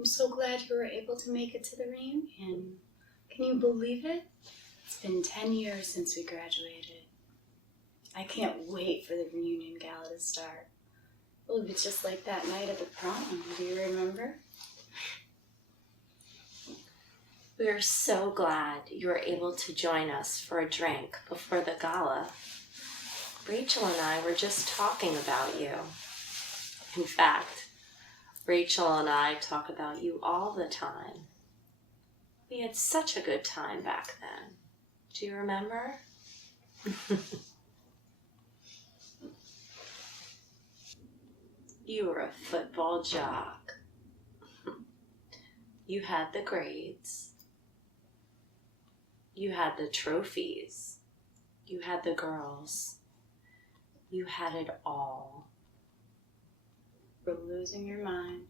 I'm so glad you were able to make it to the reunion. Can you believe it? It's been 10 years since we graduated. I can't wait for the reunion gala to start. It'll be just like that night at the prom. Do you remember? We're so glad you were able to join us for a drink before the gala. Rachel and I were just talking about you. In fact, Rachel and I talk about you all the time. We had such a good time back then. Do you remember? You were a football jock. You had the grades. You had the trophies. You had the girls. You had it all. We're losing your mind.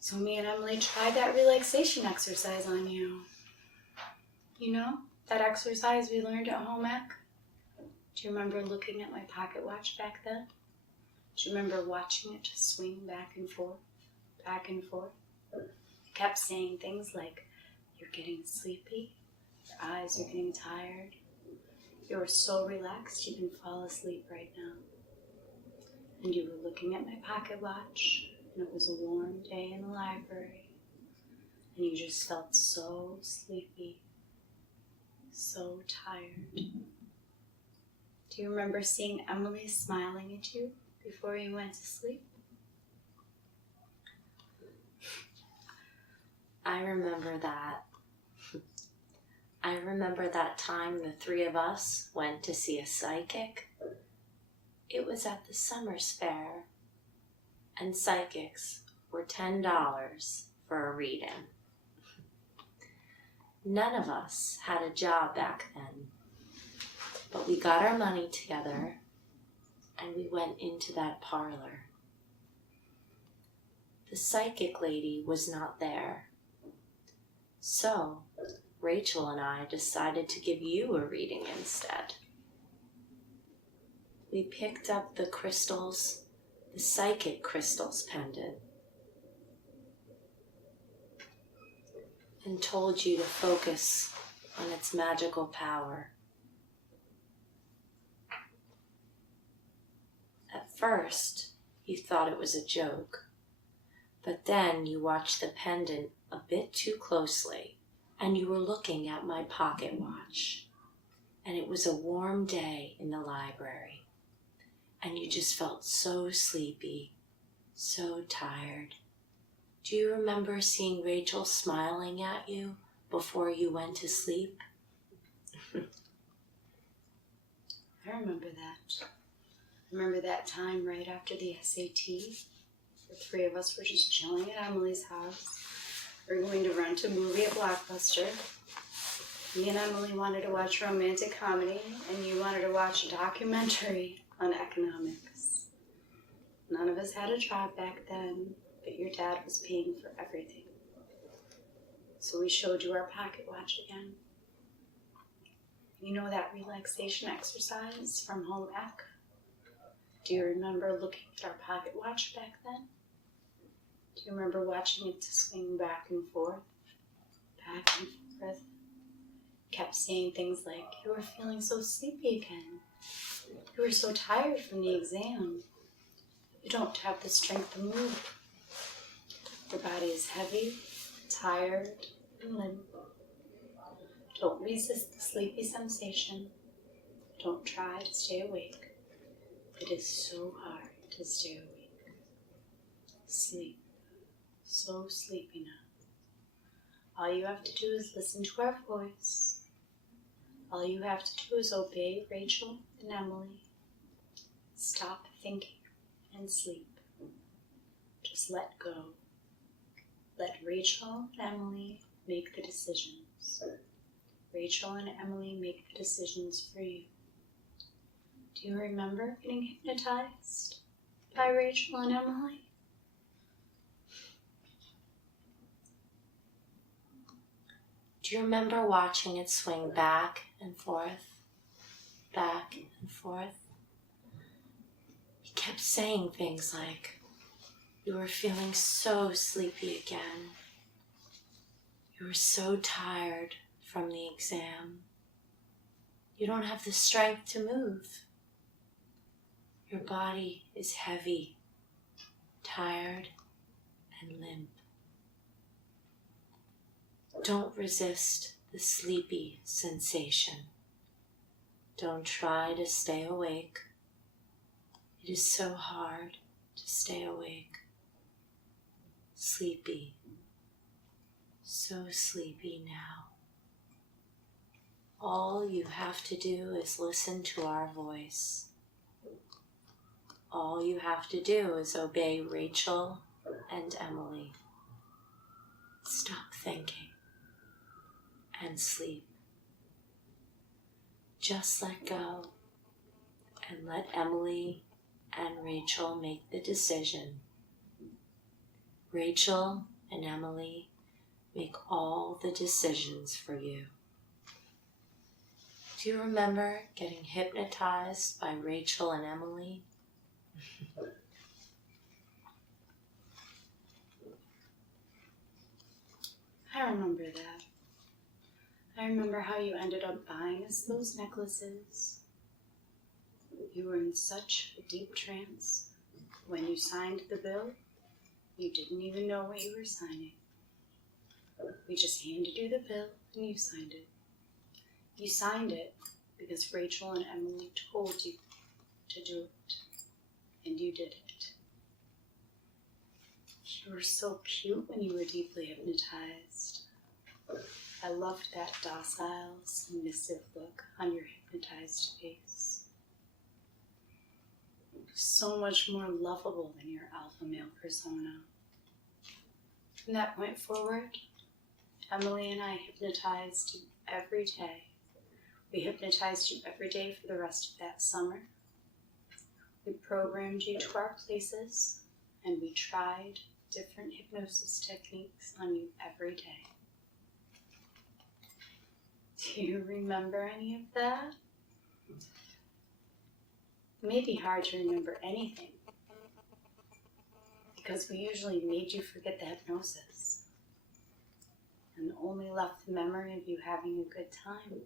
So me and Emily tried that relaxation exercise on you. You know, that exercise we learned at home ec? Do you remember looking at my pocket watch back then? Do you remember watching it just swing back and forth, back and forth? It kept saying things like, you're getting sleepy, your eyes are getting tired, you're so relaxed you can fall asleep right now. And you were looking at my pocket watch, and it was a warm day in the library, and you just felt so sleepy, so tired. Do you remember seeing Emily smiling at you before you went to sleep? I remember that. I remember that time the three of us went to see a psychic. It was at the Summers Fair, and psychics were $10 for a reading. None of us had a job back then, but we got our money together and we went into that parlor. The psychic lady was not there, so Rachel and I decided to give you a reading instead. We picked up the crystals, the psychic crystals pendant, and told you to focus on its magical power. At first, you thought it was a joke, but then you watched the pendant a bit too closely, and you were looking at my pocket watch, and it was a warm day in the library, and you just felt so sleepy, so tired. Do you remember seeing Rachel smiling at you before you went to sleep? I remember that. I remember that time right after the SAT. The three of us were just chilling at Emily's house. We were going to rent a movie at Blockbuster. Me and Emily wanted to watch a romantic comedy, and you wanted to watch a documentary on economics. None of us had a job back then, but your dad was paying for everything. So we showed you our pocket watch again. You know that relaxation exercise from home ec? Do you remember looking at our pocket watch back then? Do you remember watching it to swing back and forth? Back and forth? Kept saying things like, you were feeling so sleepy again. You were so tired from the exam. You don't have the strength to move. Your body is heavy, tired, and limp. Don't resist the sleepy sensation. Don't try to stay awake. It is so hard to stay awake. Sleep. So sleepy now. All you have to do is listen to our voice. All you have to do is obey Rachel and Emily. Stop thinking and sleep. Just let go. Let Rachel and Emily make the decisions. Rachel and Emily make the decisions for you. Do you remember getting hypnotized by Rachel and Emily? Do you remember watching it swing back and forth, back and forth? He kept saying things like, You were feeling so sleepy again. You were so tired from the exam. You don't have the strength to move. Your body is heavy, tired, and limp. Don't resist the sleepy sensation. Don't try to stay awake. It is so hard to stay awake. Sleepy. So sleepy now. All you have to do is listen to our voice. All you have to do is obey Rachel and Emily. Stop thinking and sleep. Just let go and let Emily and Rachel make the decision. Rachel and Emily make all the decisions for you. Do you remember getting hypnotized by Rachel and Emily? I remember that. I remember how you ended up buying us those necklaces. You were in such a deep trance. When you signed the bill, you didn't even know what you were signing. We just handed you the bill and you signed it. You signed it because Rachel and Emily told you to do it, and you did it. You were so cute when you were deeply hypnotized. I loved that docile, submissive look on your hypnotized face. So much more lovable than your alpha male persona. From that point forward, Emily and I hypnotized you every day. We hypnotized you every day for the rest of that summer. We programmed you to our places, and we tried different hypnosis techniques on you every day. Do you remember any of that? It may be hard to remember anything, because we usually made you forget the hypnosis and only left the memory of you having a good time.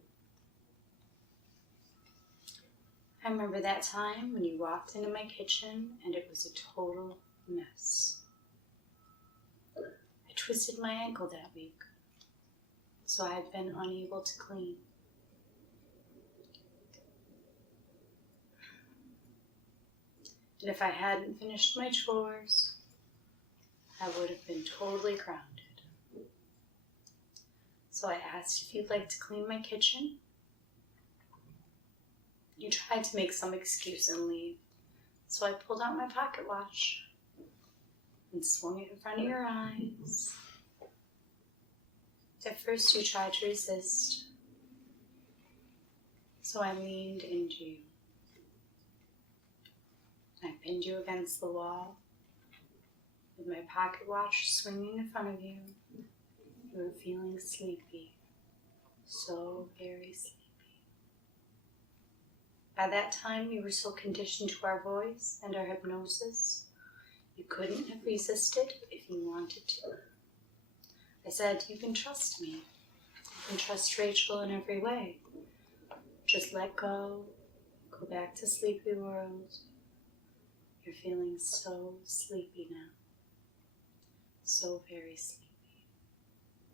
I remember that time when you walked into my kitchen and it was a total mess. I twisted my ankle that week, so I had been unable to clean. And if I hadn't finished my chores, I would have been totally grounded. So I asked if you'd like to clean my kitchen. You tried to make some excuse and leave, so I pulled out my pocket watch and swung it in front of your eyes. At first you tried to resist, so I leaned into you. I pinned you against the wall with my pocket watch swinging in front of you. You were feeling sleepy, so very sleepy. By that time, you were so conditioned to our voice and our hypnosis, you couldn't have resisted if you wanted to. I said, you can trust me. You can trust Rachel in every way. Just let go back to sleepy world. You're feeling so sleepy now. So very sleepy.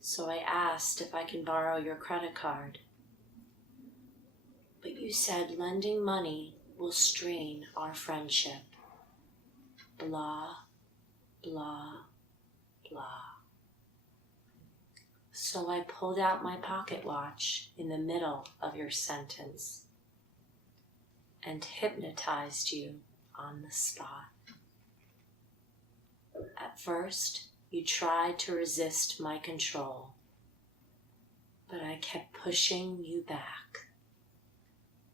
So I asked if I can borrow your credit card. But you said lending money will strain our friendship. Blah, blah, blah. So I pulled out my pocket watch in the middle of your sentence and hypnotized you on the spot. At first, you tried to resist my control, but I kept pushing you back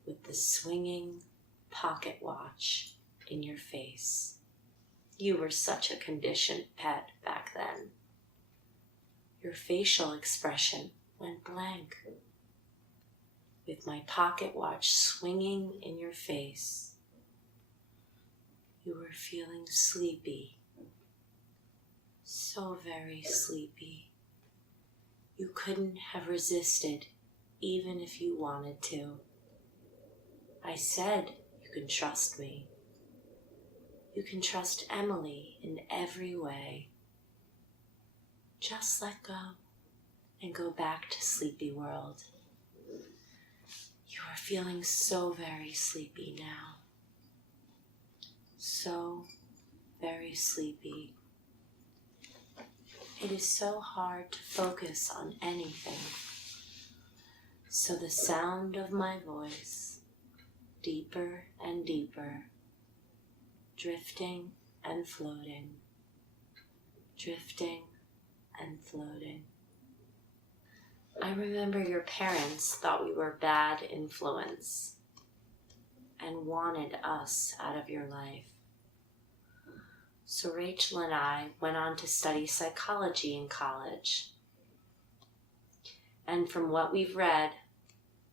with the swinging pocket watch in your face. You were such a conditioned pet back then. Your facial expression went blank. With my pocket watch swinging in your face, you were feeling sleepy so very sleepy. You couldn't have resisted even if you wanted to. I said you can trust me. You can trust Emily in every way. Just let go and go back to sleepy world. You are feeling so very sleepy now. So very sleepy. It is so hard to focus on anything. So the sound of my voice, deeper and deeper, drifting and floating, drifting and floating. I remember your parents thought we were bad influence and wanted us out of your life. So Rachel and I went on to study psychology in college. And from what we've read,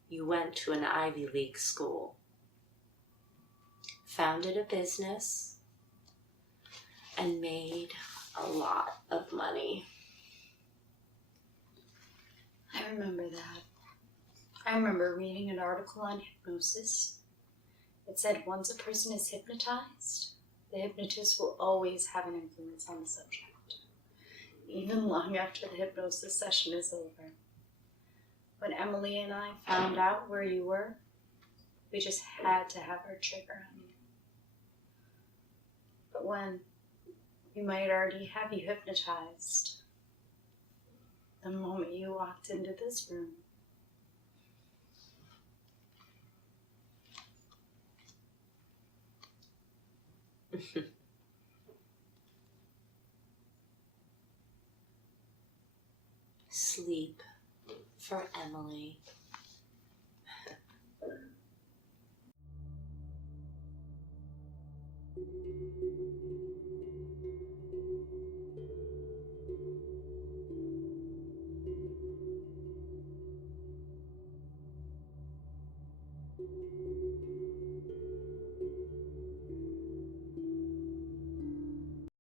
you went to an Ivy League school, founded a business, and made a lot of money. I remember that. I remember reading an article on hypnosis. It said once a person is hypnotized, the hypnotist will always have an influence on the subject, even long after the hypnosis session is over. When Emily and I found out where you were, we just had to have our trigger on you. But when we might already have you hypnotized, the moment you walked into this room, Sleep for Emily.